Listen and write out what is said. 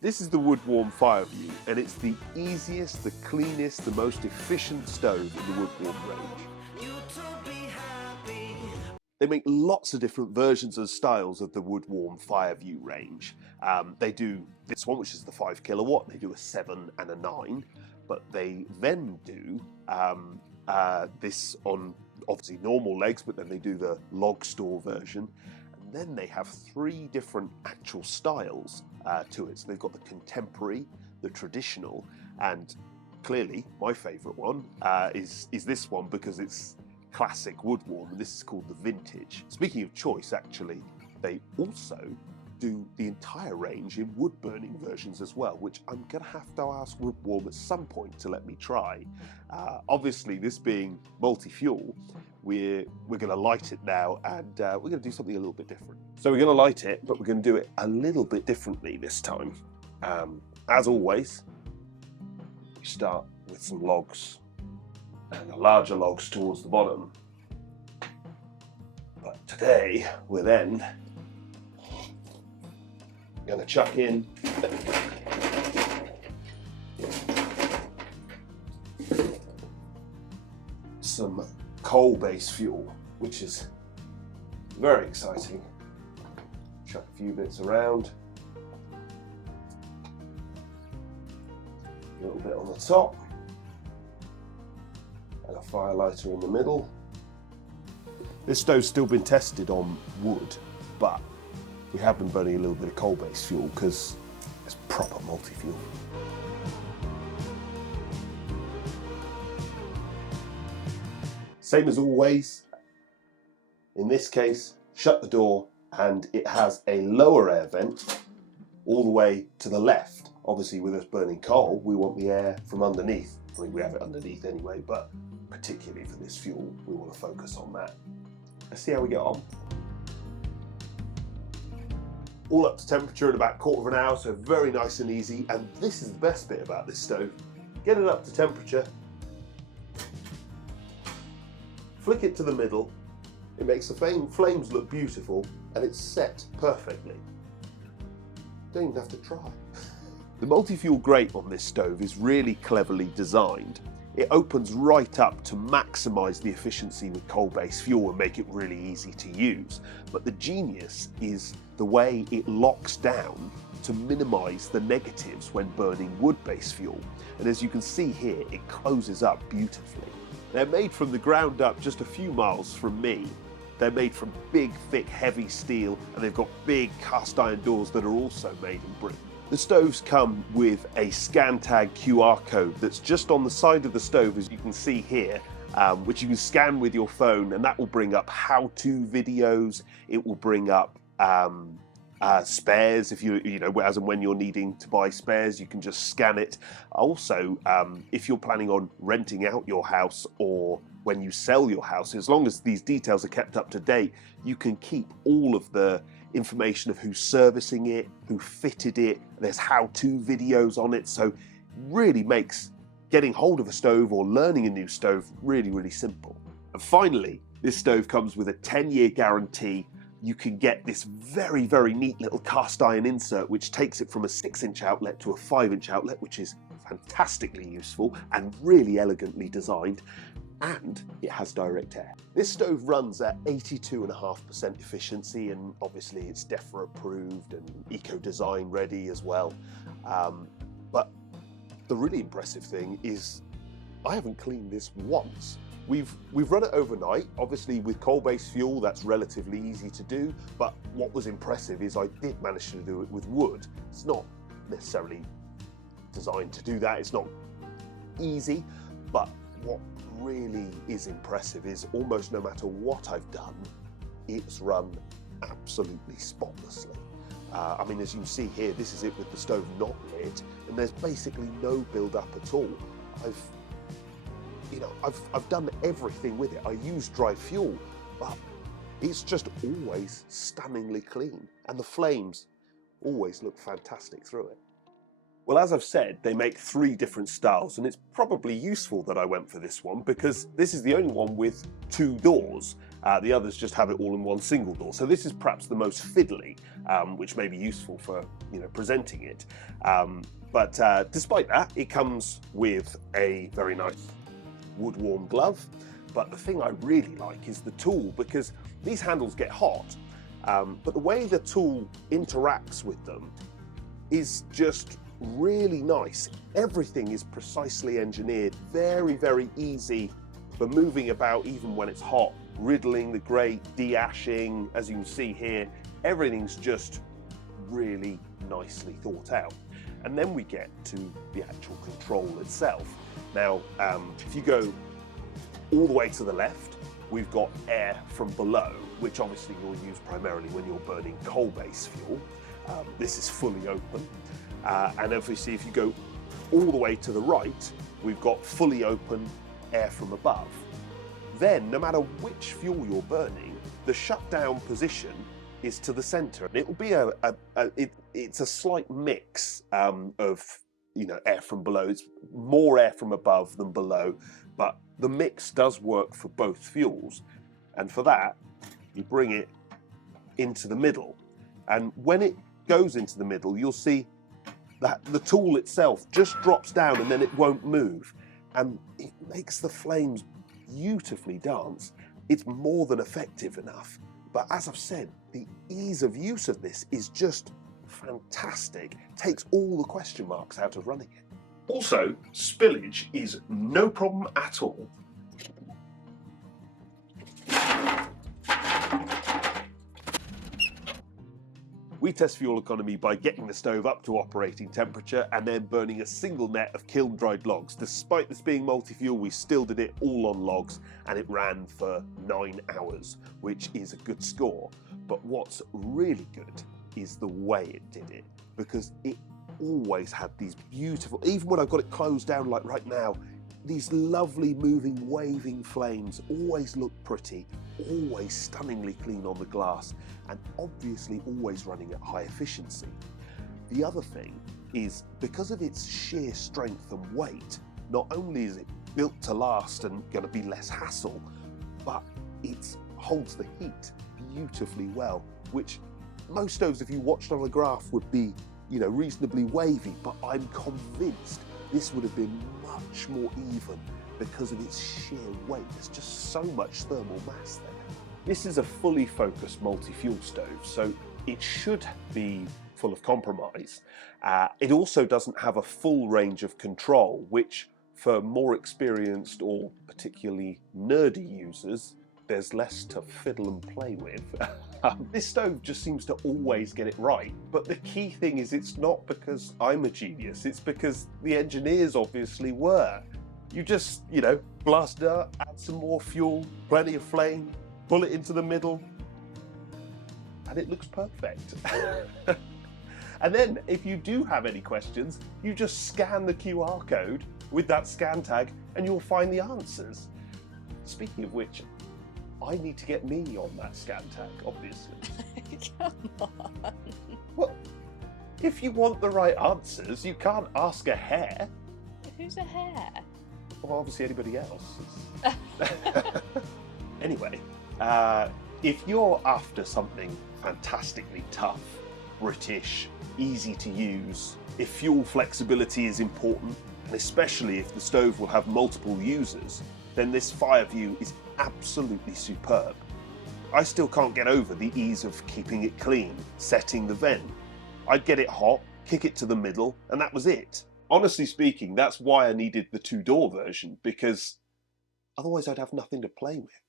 This is the Woodwarm Fireview, and it's the easiest, the cleanest, the most efficient stove in the Woodwarm range. They make lots of different versions and styles of the Woodwarm Fireview range. They do this one, which is the 5 kilowatt, they do a 7 and a 9, but they then do this on obviously normal legs, but then they do the log store version. And then they have 3 different actual styles to it. So they've got the contemporary, the traditional, and clearly my favourite one is this one because it's classic Woodwarm, and this is called the vintage. Speaking of choice, actually, they also do the entire range in wood burning versions as well, which I'm gonna have to ask Woodwarm at some point to let me try. Obviously, this being multi-fuel, we're gonna light it now, and we're gonna do something a little bit different. So we're gonna light it, but we're gonna do it a little bit differently this time. As always, we start with some logs, and the larger logs towards the bottom. But today, we're then going to chuck in some coal-based fuel, which is very exciting. Chuck a few bits around, a little bit on the top, and a fire lighter in the middle. This stove's still been tested on wood, but we have been burning a little bit of coal-based fuel because it's proper multi-fuel. Same as always, in this case, shut the door, and it has a lower air vent all the way to the left. Obviously, with us burning coal, we want the air from underneath. I mean, we have it underneath anyway, but particularly for this fuel, we want to focus on that. Let's see how we get on. All up to temperature in about 1/4 hour, so very nice and easy. And this is the best bit about this stove. Get it up to temperature, flick it to the middle, it makes the flames look beautiful, and it's set perfectly. Don't even have to try. The multi-fuel grate on this stove is really cleverly designed. It opens right up to maximise the efficiency with coal-based fuel and make it really easy to use. But the genius is the way it locks down to minimise the negatives when burning wood-based fuel. And as you can see here, it closes up beautifully. They're made from the ground up just a few miles from me. They're made from big, thick, heavy steel, and they've got big cast iron doors that are also made in Britain. The stoves come with a scan tag QR code that's just on the side of the stove, as you can see here, which you can scan with your phone, and that will bring up how-to videos. It will bring up spares if you know, as and when you're needing to buy spares, you can just scan it. Also, if you're planning on renting out your house or when you sell your house, as long as these details are kept up to date, you can keep all of the information of who's servicing it, who fitted it. There's how-to videos on it, so really makes getting hold of a stove or learning a new stove really, really simple. And finally, this stove comes with a 10-year guarantee. You can get this very, very neat little cast iron insert, which takes it from a 6-inch outlet to a 5-inch outlet, which is fantastically useful and really elegantly designed. And it has direct air. This stove runs at 82.5% efficiency, and obviously it's DEFRA approved and eco-design ready as well. But the really impressive thing is I haven't cleaned this once. We've run it overnight. Obviously with coal-based fuel, that's relatively easy to do, but what was impressive is I did manage to do it with wood. It's not necessarily designed to do that. It's not easy, but what really is impressive is almost no matter what I've done, it's run absolutely spotlessly. I mean, as you can see here, this is it with the stove not lit, and there's basically no build-up at all. I've done everything with it. I use dry fuel, but it's just always stunningly clean, and the flames always look fantastic through it. Well, as I've said, they make 3 different styles, and it's probably useful that I went for this one because this is the only one with 2 doors. The others just have it all in one single door. So this is perhaps the most fiddly, which may be useful for presenting it. But despite that, it comes with a very nice wood-warm glove. But the thing I really like is the tool, because these handles get hot, but the way the tool interacts with them is just really nice. Everything is precisely engineered, very, very easy for moving about even when it's hot, riddling the grate, de-ashing, as you can see here, everything's just really nicely thought out. And then we get to the actual control itself. Now, if you go all the way to the left, we've got air from below, which obviously you'll use primarily when you're burning coal-based fuel. This is fully open. And obviously if you go all the way to the right, we've got fully open air from above. Then, no matter which fuel you're burning, the shutdown position is to the center. And it will be it's a slight mix of air from below. It's more air from above than below, but the mix does work for both fuels. And for that, you bring it into the middle. And when it goes into the middle, you'll see that the tool itself just drops down and then it won't move. And it makes the flames beautifully dance. It's more than effective enough. But as I've said, the ease of use of this is just fantastic. Takes all the question marks out of running it. Also, spillage is no problem at all. We test fuel economy by getting the stove up to operating temperature and then burning a single net of kiln-dried logs. Despite this being multi-fuel, we still did it all on logs, and it ran for 9 hours, which is a good score. But what's really good is the way it did it, because it always had these beautiful, even when I've got it closed down like right now, these lovely moving, waving flames always look pretty, always stunningly clean on the glass, and obviously always running at high efficiency. The other thing is, because of its sheer strength and weight, not only is it built to last and going to be less hassle, but it holds the heat beautifully well, which most stoves, if you watched on the graph, would be reasonably wavy, but I'm convinced this would have been much more even because of its sheer weight. There's just so much thermal mass there. This is a fully focused multi-fuel stove, so it should be full of compromise. It also doesn't have a full range of control, which for more experienced or particularly nerdy users, there's less to fiddle and play with. This stove just seems to always get it right. But the key thing is, it's not because I'm a genius, it's because the engineers obviously were. You just, blast it up, add some more fuel, plenty of flame, pull it into the middle, and it looks perfect. And then if you do have any questions, you just scan the QR code with that scan tag and you'll find the answers. Speaking of which, I need to get me on that scan tag, obviously. Come on. Well, if you want the right answers, you can't ask a hare. Who's a hare? Well, obviously anybody else. Anyway, if you're after something fantastically tough, British, easy to use, if fuel flexibility is important, and especially if the stove will have multiple users, then this Fireview is absolutely superb. I still can't get over the ease of keeping it clean, setting the vent. I'd get it hot, kick it to the middle, and that was it. Honestly speaking, that's why I needed the 2-door version, because otherwise I'd have nothing to play with.